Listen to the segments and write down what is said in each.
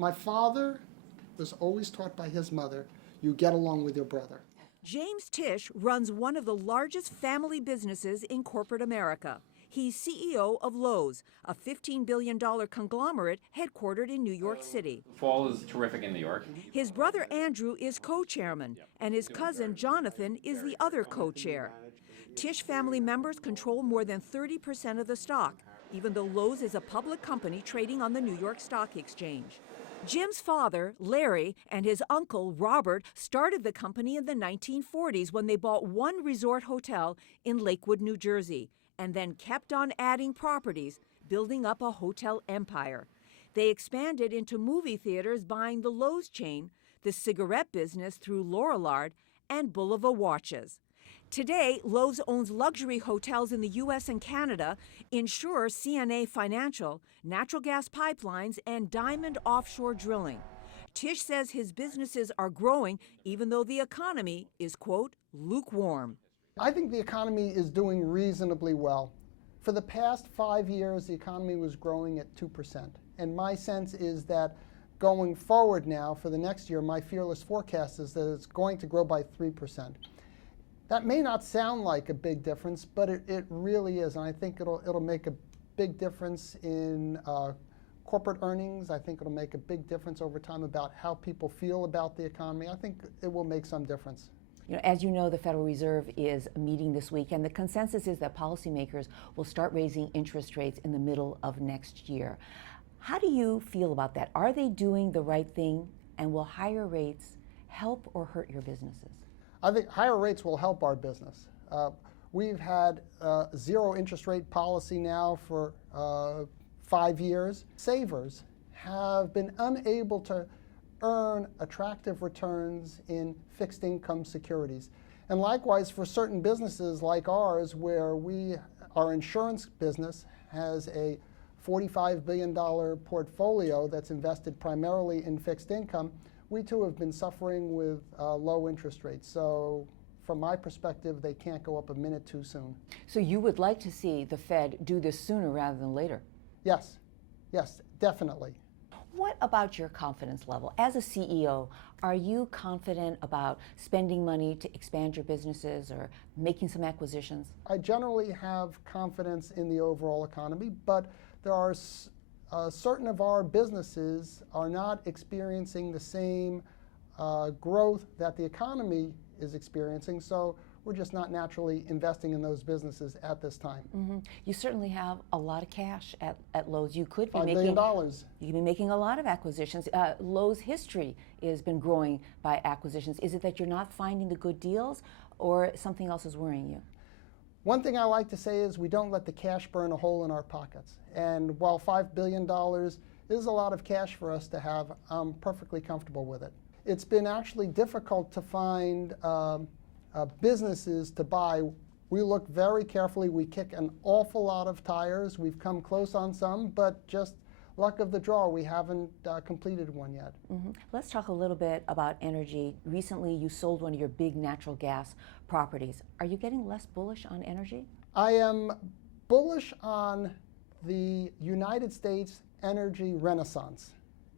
My father was always taught by his mother, you get along with your brother. James Tisch runs one of the largest family businesses in corporate America. He's CEO of Loews, a $15 billion conglomerate headquartered in New York City. Fall is terrific in New York. His brother Andrew is co-chairman, and his cousin Jonathan is the other co-chair. Tisch family members control more than 30% of the stock, even though Loews is a public company trading on the New York Stock Exchange. Jim's father, Larry, and his uncle, Robert, started the company in the 1940s when they bought one resort hotel in Lakewood, New Jersey, and then kept on adding properties, building up a hotel empire. They expanded into movie theaters, buying the Loews chain, the cigarette business through Lorillard, and Bullish watches. Today, Loews owns luxury hotels in the U.S. and Canada, insures CNA Financial, natural gas pipelines, and diamond offshore drilling. Tisch says his businesses are growing even though the economy is, quote, lukewarm. I think the economy is doing reasonably well. For the past 5 years, the economy was growing at 2%. And my sense is that going forward now, for the next year, my fearless forecast is that it's going to grow by 3%. That may not sound like a big difference, but it really is. And I think it'll make a big difference in corporate earnings. I think it'll make a big difference over time about how people feel about the economy. I think it will make some difference. As you know, the Federal Reserve is meeting this week, and the consensus is that policymakers will start raising interest rates in the middle of next year. How do you feel about that? Are they doing the right thing, and will higher rates help or hurt your businesses? I think higher rates will help our business. We've had zero interest rate policy now for 5 years. Savers have been unable to earn attractive returns in fixed income securities. And likewise for certain businesses like ours, where our insurance business has a $45 billion portfolio that's invested primarily in fixed income, we too have been suffering with low interest rates. So from my perspective, they can't go up a minute too soon. So you would like to see the Fed do this sooner rather than later? Yes, definitely. What about your confidence level? As a CEO, are you confident about spending money to expand your businesses or making some acquisitions? I generally have confidence in the overall economy, but there are certain of our businesses are not experiencing the same growth that the economy is experiencing, so we're just not naturally investing in those businesses at this time. Mm-hmm. You certainly have a lot of cash at Loews. You could be $5 making billion. You could be making a lot of acquisitions. Loews' history has been growing by acquisitions. Is it that you're not finding the good deals, or something else is worrying you? One thing I like to say is we don't let the cash burn a hole in our pockets. And while $5 billion is a lot of cash for us to have, I'm perfectly comfortable with it. It's been actually difficult to find businesses to buy. We look very carefully. We kick an awful lot of tires. We've come close on some, but just luck of the draw, we haven't completed one yet. Mm-hmm. Let's talk a little bit about energy. Recently, you sold one of your big natural gas properties. Are you getting less bullish on energy? I am bullish on the United States energy renaissance.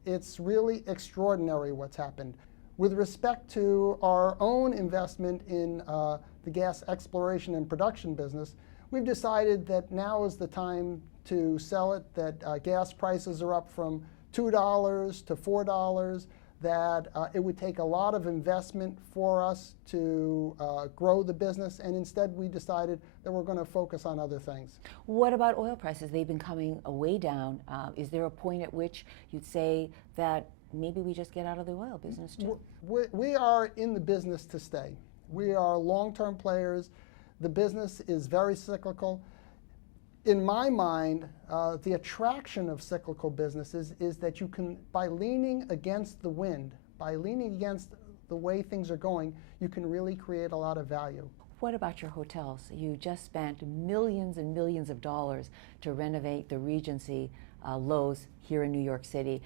It's really extraordinary what's happened. With respect to our own investment in the gas exploration and production business, we've decided that now is the time to sell it, that gas prices are up from $2 to $4, that it would take a lot of investment for us to grow the business, and instead we decided that we're going to focus on other things. What about oil prices? They've been coming way down. Is there a point at which you'd say that maybe we just get out of the oil business too? We are in the business to stay. We are long-term players. The business is very cyclical. In my mind, the attraction of cyclical businesses is that you can, by leaning against the wind, by leaning against the way things are going, you can really create a lot of value. What about your hotels? You just spent millions and millions of dollars to renovate the Regency Loews here in New York City.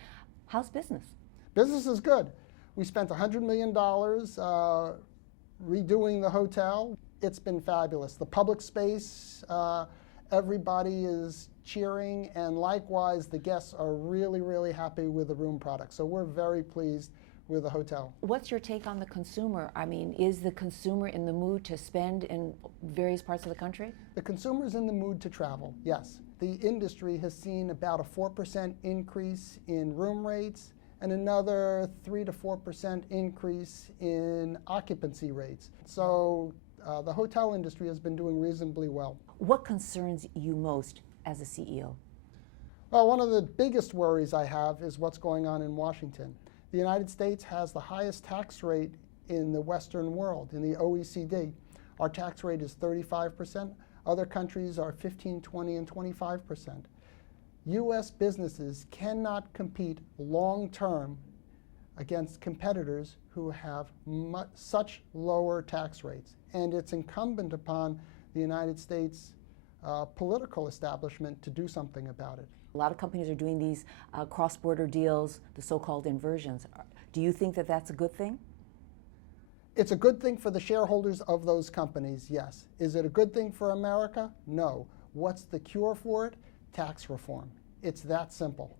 How's business? Business is good. We spent $100 million redoing the hotel. It's been fabulous. The public space everybody is cheering, and likewise the guests are really, really happy with the room product. So we're very pleased with the hotel. What's your take on the consumer? I mean, is the consumer in the mood to spend in various parts of the country? The consumer's in the mood to travel, yes. The industry has seen about a 4% increase in room rates and another 3 to 4% increase in occupancy rates. So the hotel industry has been doing reasonably well. What concerns you most as a CEO? Well, one of the biggest worries I have is what's going on in Washington. The United States has the highest tax rate in the Western world, in the OECD. Our tax rate is 35%. Other countries are 15, 20, and 25%. U.S. businesses cannot compete long-term against competitors who have such lower tax rates. And it's incumbent upon the United States political establishment to do something about it. A lot of companies are doing these cross-border deals, the so-called inversions. Do you think that that's a good thing? It's a good thing for the shareholders of those companies, yes. Is it a good thing for America? No. What's the cure for it? Tax reform. It's that simple.